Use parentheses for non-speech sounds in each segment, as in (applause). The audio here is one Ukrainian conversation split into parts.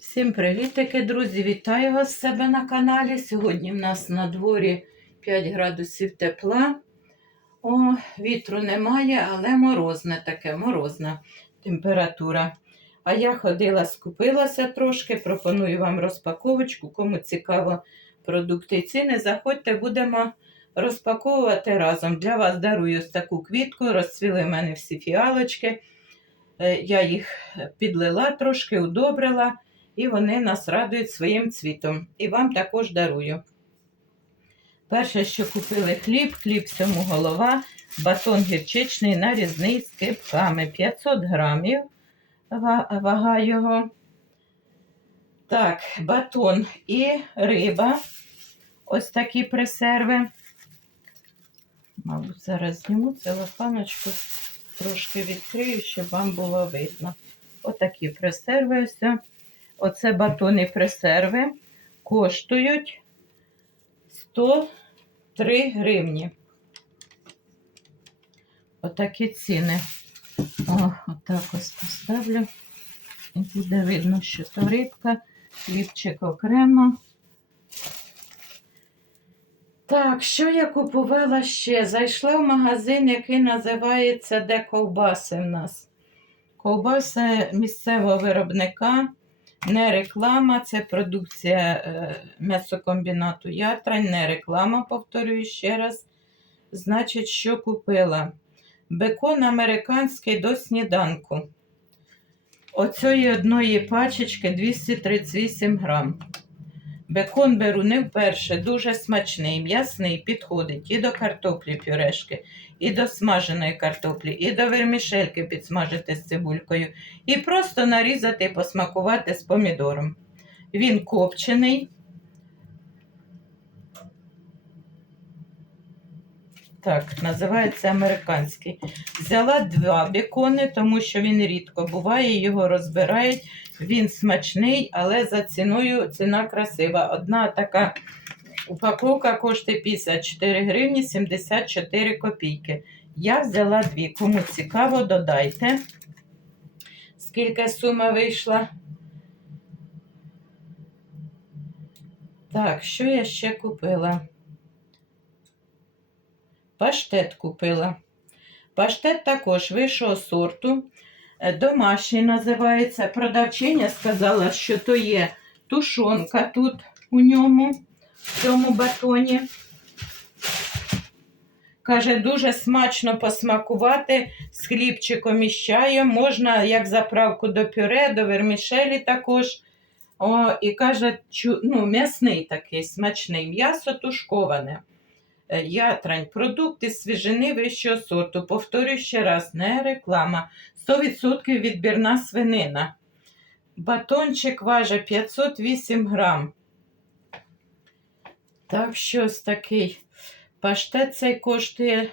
Всім привітики, друзі! Вітаю вас в себе на каналі. Сьогодні в нас на дворі 5 градусів тепла. О, вітру немає, але морозне таке, морозна температура. А я ходила, скупилася трошки, пропоную вам розпаковочку. Кому цікаво продукти і ціни, заходьте, будемо розпаковувати разом. Для вас дарую ось таку квітку, розцвіли в мене всі фіалочки. Е, Я їх підлила трошки, удобрила і вони нас радують своїм цвітом. І вам також дарую. Перше, що купили хліб, хліб всьому голова, батон гірчичний нарізний з кипками. 500 грамів ва- вага його. Так, батон і риба. Ось такі пресерви. Мабуть, зараз зніму целофаночку, трошки відкрию, щоб вам було видно. Отакі пресерви ось. Оце батони пресерви коштують 103 гривні. Отакі ціни. О, отак ось поставлю. І буде видно, що то рибка, хлібчик окремо. Так, що я купувала ще? Зайшла в магазин, який називається Де ковбаси в нас. Ковбаси місцевого виробника. Не реклама, це продукція е, м'ясокомбінату Ятрань, не реклама, повторюю ще раз. Значить, що купила? Бекон американський до сніданку. Оцієї одної пачечки 238 грам. Бекон беру не вперше, дуже смачний, м'ясний, підходить і до картоплі пюрешки, і до смаженої картоплі, і до вермішельки підсмажити з цибулькою, і просто нарізати і посмакувати з помідором. Він копчений. Так, називається американський. Взяла два бекони, тому що він рідко буває, його розбирають. Він смачний, але за ціною ціна красива. Одна така упаковка коштує 54 гривні 74 копійки. Я взяла дві. Кому цікаво, додайте. Скільки сума вийшла? Так, що я ще купила? Паштет купила. Паштет також вищого сорту. Е, Домашній називається. Продавчиня сказала, що то є тушонка тут у ньому, в цьому батоні. Каже, дуже смачно посмакувати з хлібчиком і чаєм. Можна як заправку до пюре, до вермішелі також. О, і каже, ну, м'ясний такий смачний м'ясо тушковане. Е, Ятрань, продукти свіжини вищого сорту. Повторюю ще раз, не реклама. 100% відбірна свинина. Батончик важить 508 грам. Так, щось такий. Паштет цей коштує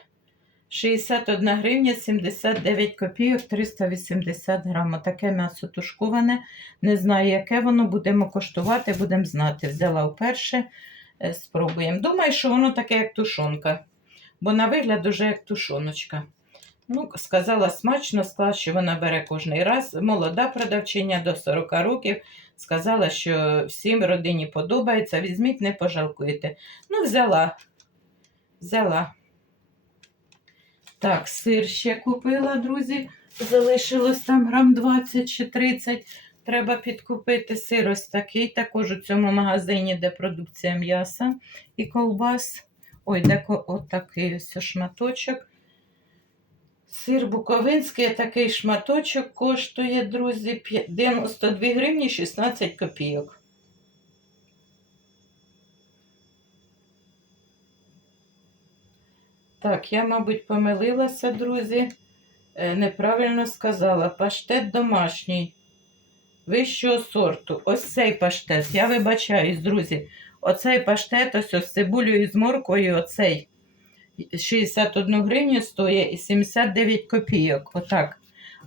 61 гривня 79 копійок 380 грам. Таке м'ясо тушковане. Не знаю, яке воно будемо коштувати, будемо знати. Взяла вперше, спробуємо. Думаю, що воно таке, як тушонка, бо на вигляд уже як тушоночка. Ну, сказала смачно, сказала, що вона бере кожний раз. Молода продавчиня до 40 років. Сказала, що всім родині подобається. Візьміть, не пожалкуєте. Ну, взяла. Взяла. Так, сир ще купила, друзі. Залишилось там грам 20 чи 30. Треба підкупити сир ось такий. Також у цьому магазині, де продукція м'яса і ковбас. Ой, де отакий ось шматочок. Сир буковинський, такий шматочок коштує, друзі, 92 гривні 16 копійок. Так, я, мабуть, помилилася, друзі. Е, Неправильно сказала. Паштет домашній. Вищого сорту. Ось цей паштет. Я вибачаюсь, друзі. Оцей паштет, ось з цибулею і з морквою, оцей 61 гривню стоїть і 79 копійок. Отак.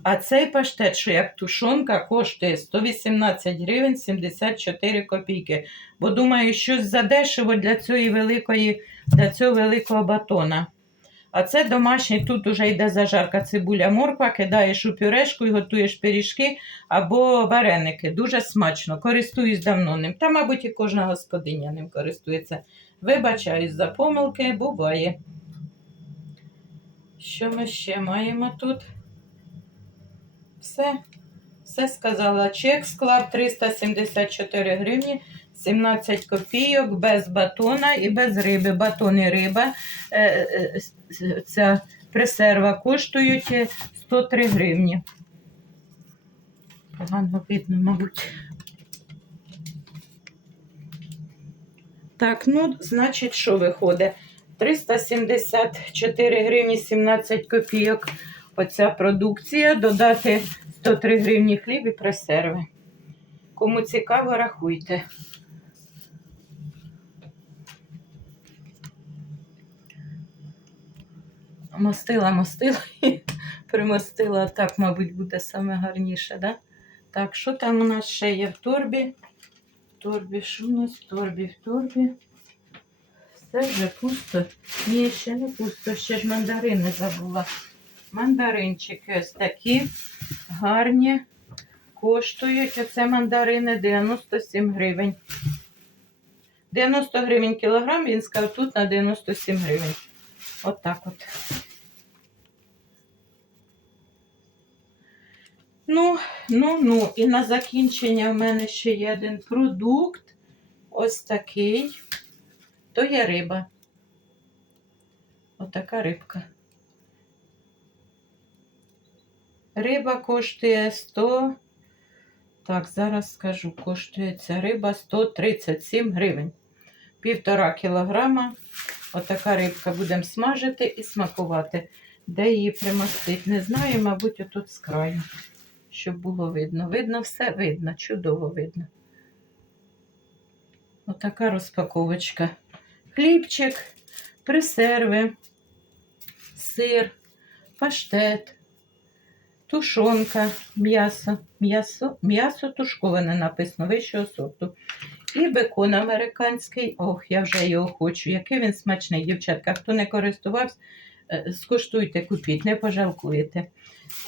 А цей паштет, що як тушонка, коштує 118 гривень 74 копійки. Бо думаю, щось задешево для цієї великої, для цього великого батона. А це домашній, тут уже йде зажарка цибуля морква, кидаєш у пюрешку і готуєш пиріжки або вареники. Дуже смачно. Користуюсь давно ним. Та, мабуть, і кожна господиня ним користується. Вибачаюсь за помилки, буває. Що ми ще маємо тут? Все. Все сказала. Чек склав 374 гривні, 17 копійок, без батона і без риби. Батон і риба. Е, е, с- Ця пресерва коштують е, 103 гривні. Погано видно, мабуть. Так, ну, значить, що виходить? 374 гривні 17 копійок. Оця продукція. Додати 103 гривні хліб і пресерви. Кому цікаво, рахуйте. Мостила, мостила і примостила. Так, мабуть, буде саме гарніше, да? Так, що там у нас ще є в торбі? В торбі, що у нас в торбі, в торбі? Все вже пусто. Ні, ще не пусто, ще ж мандарини забула. Мандаринчики ось такі гарні. Коштують оце мандарини 97 гривень. 90 гривень кілограм, він сказав тут на 97 гривень. Отак от. Ну, ну, ну, і на закінчення в мене ще є один продукт. Ось такий. То є риба. Отака рибка. Риба коштує 100. Так, зараз скажу, коштує ця риба 137 гривень. Півтора кілограма. Отака рибка будемо смажити і смакувати. Де її примостити? Не знаю, мабуть, отут з краю. Щоб було видно. Видно все, видно, чудово видно. Отака розпаковочка. Хлібчик, пресерви, сир, паштет, тушонка, м'ясо, м'ясо, м'ясо тушковане написано вищого сорту. І бекон американський. Ох, я вже його хочу. Який він смачний, дівчатка. Хто не користувався, е, скуштуйте, купіть, не пожалкуєте.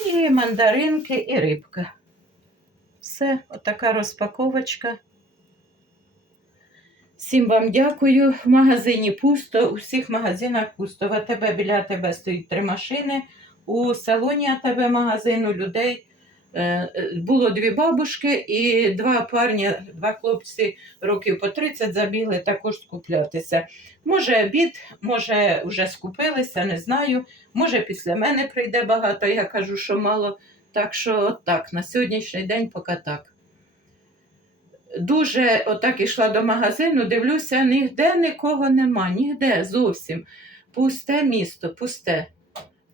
І мандаринки, і рибка. Все, отака розпаковочка. Всім вам дякую. В магазині пусто, у всіх магазинах пусто. В АТБ біля АТБ стоїть три машини. У салоні АТБ магазину людей було дві бабушки і два парні, два хлопці років по 30 забігли також скуплятися. Може, обід, може, вже скупилися, не знаю. Може, після мене прийде багато. Я кажу, що мало. Так що, так, на сьогоднішній день поки так. Дуже отак ішла до магазину, дивлюся, ніде нікого нема, ніде зовсім. Пусте місто, пусте.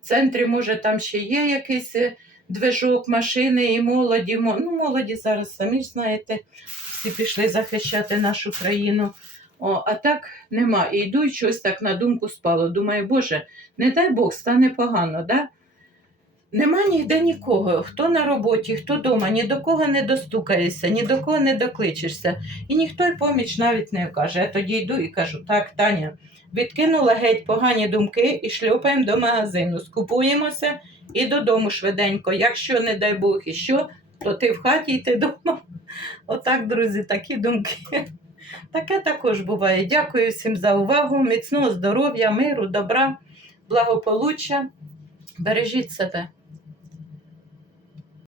В центрі, може, там ще є якийсь е, движок, машини і молоді. Ну, молоді зараз самі знаєте, всі пішли захищати нашу країну. О, а так нема. І йду, і щось так на думку спало. Думаю, Боже, не дай Бог, стане погано, да? Нема ніде нікого. Хто на роботі, хто вдома, ні до кого не достукаєшся, ні до кого не докличешся. І ніхто й поміч навіть не каже. Я тоді йду і кажу: так, Таня, відкинула геть погані думки і шльопаємо до магазину. Скупуємося і додому швиденько. Якщо, не дай Бог, і що, то ти в хаті, і ти вдома. (laughs) Отак, друзі, такі думки. (laughs) Таке також буває. Дякую всім за увагу. Міцного здоров'я, миру, добра, благополуччя. Бережіть себе.